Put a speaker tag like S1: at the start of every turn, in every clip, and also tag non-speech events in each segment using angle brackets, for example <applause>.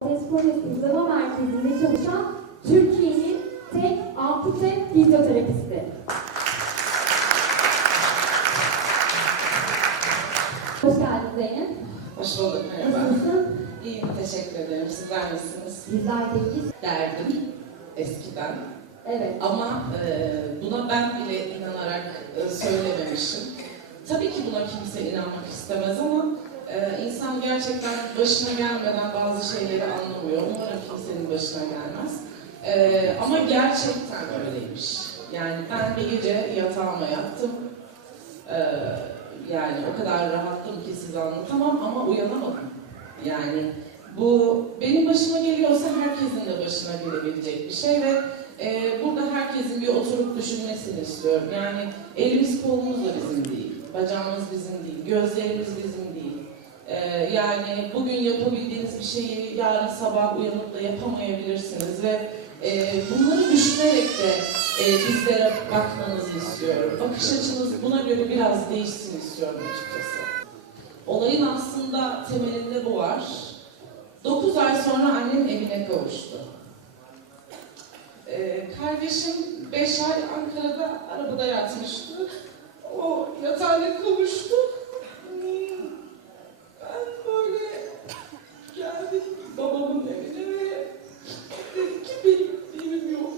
S1: Protest Uygulama Merkezi'nde çalışan Türkiye'nin tek ampute fizyoterapisti. Hoş geldin Zeynep.
S2: Hoş bulduk, merhaba.
S1: Nasılsın?
S2: İyiyim, teşekkür ederim. Sizler nasılsınız?
S1: Bizler de iyiyiz.
S2: Derdim eskiden.
S1: Evet.
S2: Ama e, buna ben bile inanarak e, söylememişim. Tabii ki buna kimse inanmak istemez ama e, insan gerçekten başına gelmeden bazı şeyleri anlamıyor. Umarım kimsenin başına gelmez. E, ama gerçekten öyleymiş. Yani ben bir gece yatağıma yattım. E, yani o kadar rahattım ki size anlatamam ama uyanamadım. Yani bu benim başıma geliyorsa herkesin de başına gelebilecek bir şey ve e, burada herkesin bir oturup düşünmesini istiyorum. Yani elimiz kolumuz da bizim değil, bacağımız bizim değil, gözlerimiz bizim değil. E, yani bugün yapabildiğiniz bir şeyi yarın sabah uyanıp da yapamayabilirsiniz ve e, bunları düşünerek de e, bizlere bakmanızı istiyorum. Bakış açınız buna göre biraz değişsin istiyorum açıkçası. Olayın aslında temelinde bu var. 9 ay sonra annem evine kavuştu. Ee, kardeşim 5 ay Ankara'da arabada yatmıştı. O yatağına kavuştu. Hmm, Ben böyle geldim babamın evine ve dedim ki benim evim yok.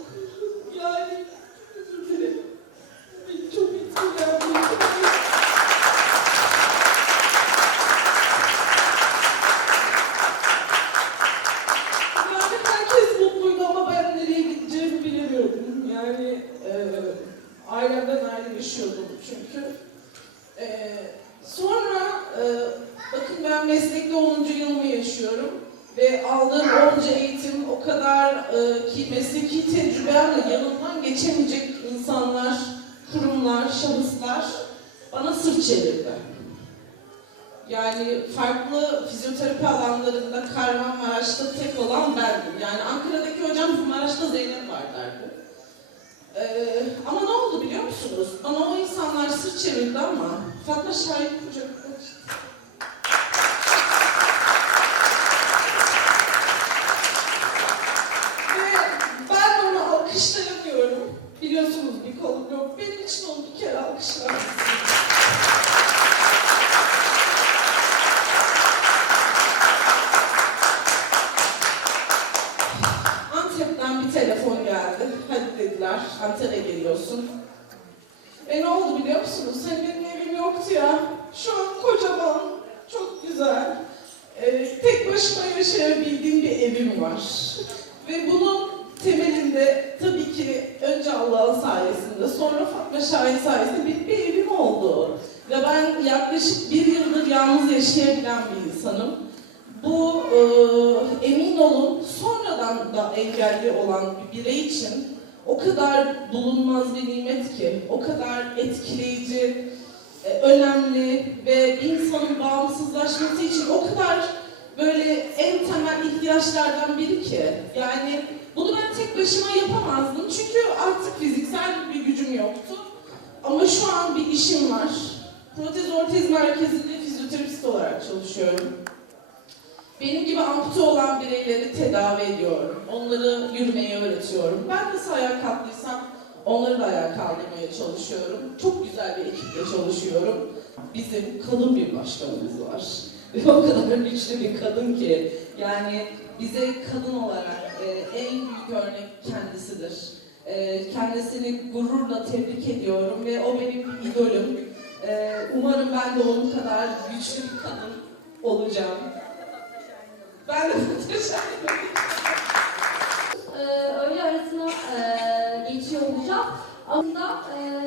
S2: Yani özür dilerim. Beni çok etkilendim. Yani herkes mutluydu ama ben nereye gideceğimi bilemiyordum. Yani e, ayrılışıyordum çünkü. E, sonra e, bakın ben meslekte 10. yılımı yaşıyorum ve aldığım onca eğitim o kadar e, ki mesleki tecrübemle yanından geçemeyecek insanlar, kurumlar, şahıslar bana sırt çevirdi. Yani farklı fizyoterapi alanlarında Kahramanmaraş'ta tek olan bendim. Yani Ankara'daki hocam Maraş'ta Zeynep var derdi. Ee, ama musunuz? Bana o insanlar sırt çevirdi ama Fatma Şahin kucakta Ve ben onu alkışlayamıyorum. Biliyorsunuz bir kolum yok. Benim için onu bir kere alkışlar mısınız? Antep'ten bir telefon geldi. Hadi dediler, Antep'e geliyorsun. E ne oldu biliyor musunuz? Senin benim evim yoktu ya. Şu an kocaman, çok güzel. e, tek başıma yaşayabildiğim bir evim var. Ve bunun temelinde tabii ki önce Allah'ın sayesinde, sonra Fatma Şahin sayesinde bir, bir evim oldu. Ve ben yaklaşık bir yıldır yalnız yaşayabilen bir insanım. Bu e, emin olun sonradan da engelli olan bir birey için o kadar bulunmaz bir nimet ki, o kadar etkileyici, e, önemli ve insanın bağımsızlaşması için o kadar böyle en temel ihtiyaçlardan biri ki. Yani bunu ben tek başıma yapamazdım çünkü artık fiziksel bir gücüm yoktu. Ama şu an bir işim var. Protez Ortez Merkezi'nde fizyoterapist olarak çalışıyorum. Benim gibi ampute olan bireyleri tedavi ediyorum. Onları yürümeyi öğretiyorum. Ben nasıl ayağa kalktıysam onları da ayağa kaldırmaya çalışıyorum. Çok güzel bir ekiple çalışıyorum. Bizim kadın bir başkanımız var. <laughs> Ve o kadar güçlü bir kadın ki yani bize kadın olarak e, en büyük örnek kendisidir. E, kendisini gururla tebrik ediyorum ve o benim idolüm. E, umarım ben de onun kadar güçlü bir kadın olacağım. Ben de.
S1: Ee, öğle arasına e, geçiyor olacağız. Aslında e,